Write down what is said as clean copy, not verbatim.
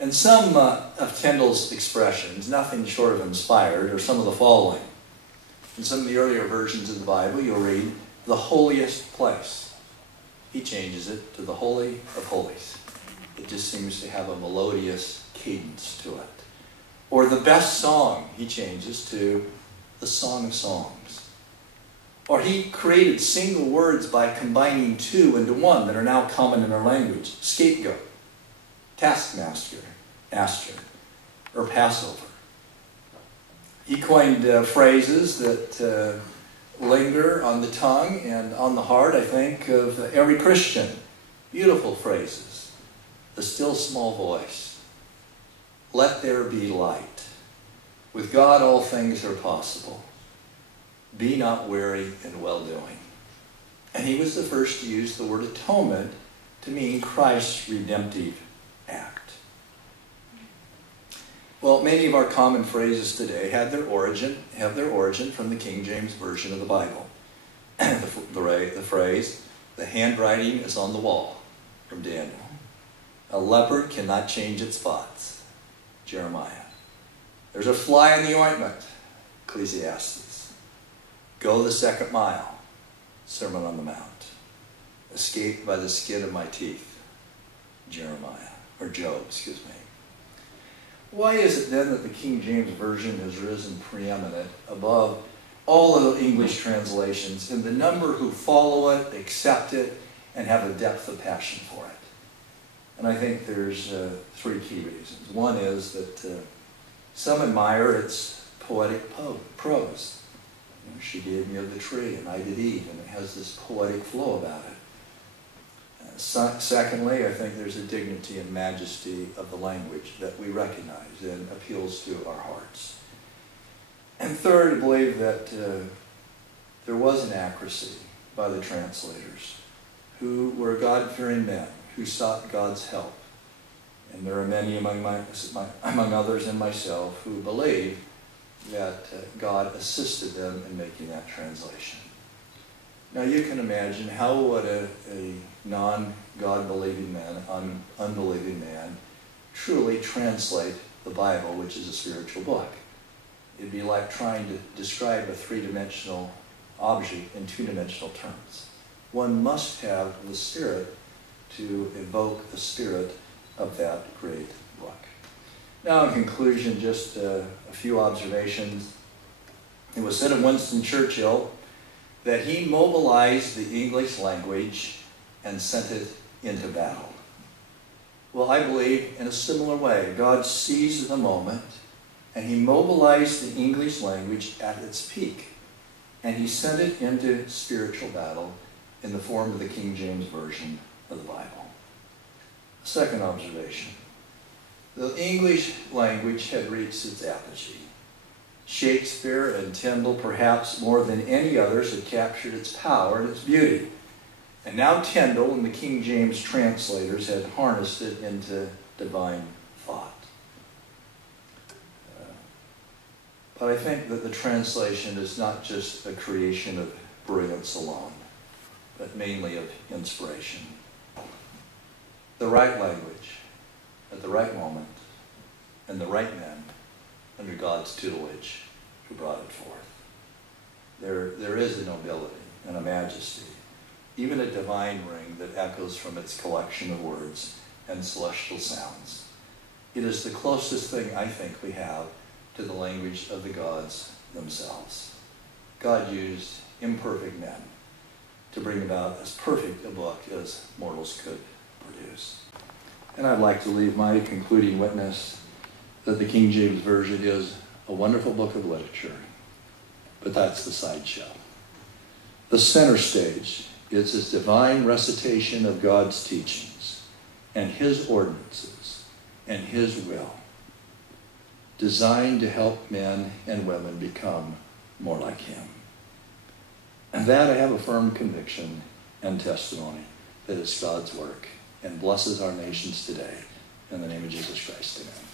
And some of Tyndale's expressions, nothing short of inspired, are some of the following. In some of the earlier versions of the Bible, you'll read, the holiest place. He changes it to the Holy of Holies. It just seems to have a melodious cadence to it. Or the best song, he changes to the Song of Songs. Or he created single words by combining two into one that are now common in our language. Scapegoat, taskmaster, Aster, or Passover. He coined phrases that linger on the tongue and on the heart, I think, of every Christian. Beautiful phrases. The still small voice. Let there be light. With God all things are possible. Be not weary in well-doing. And he was the first to use the word atonement to mean Christ's redemptive act. Well, many of our common phrases today have their origin from the King James Version of the Bible. the phrase, the handwriting is on the wall, from Daniel. A leopard cannot change its spots, Jeremiah. There's a fly in the ointment, Ecclesiastes. Go the second mile, Sermon on the Mount. Escape by the skin of my teeth, Job, excuse me. Why is it then that the King James Version has risen preeminent above all of the English translations in the number who follow it, accept it, and have a depth of passion for it? And I think there's three key reasons. One is that some admire its poetic prose. You know, she gave me of the tree, and I did eat, and it has this poetic flow about it. Secondly, I think there's a dignity and majesty of the language that we recognize and appeals to our hearts. And third, I believe that there was an accuracy by the translators who were God-fearing men who sought God's help. And there are many among others and myself who believe that God assisted them in making that translation. Now you can imagine how would a non-God-believing man, unbelieving man, truly translate the Bible, which is a spiritual book. It'd be like trying to describe a three-dimensional object in two-dimensional terms. One must have the Spirit to evoke the spirit of that great book. Now in conclusion, just a few observations. It was said of Winston Churchill that he mobilized the English language and sent it into battle. Well, I believe in a similar way. God seized the moment and he mobilized the English language at its peak. And he sent it into spiritual battle in the form of the King James Version of the Bible. Second observation. The English language had reached its apogee. Shakespeare and Tyndale, perhaps more than any others, had captured its power and its beauty. And now Tyndale and the King James translators had harnessed it into divine thought. But I think that the translation is not just a creation of brilliance alone, but mainly of inspiration. The right language, at the right moment, and the right men, under God's tutelage, who brought it forth. There is a nobility and a majesty, even a divine ring that echoes from its collection of words and celestial sounds. It is the closest thing I think we have to the language of the gods themselves. God used imperfect men to bring about as perfect a book as mortals could produce. And I'd like to leave my concluding witness that the King James Version is a wonderful book of literature, but that's the sideshow. The center stage is its divine recitation of God's teachings and his ordinances and his will, designed to help men and women become more like him. And that I have a firm conviction and testimony that it's God's work and blesses our nations today. In the name of Jesus Christ, amen.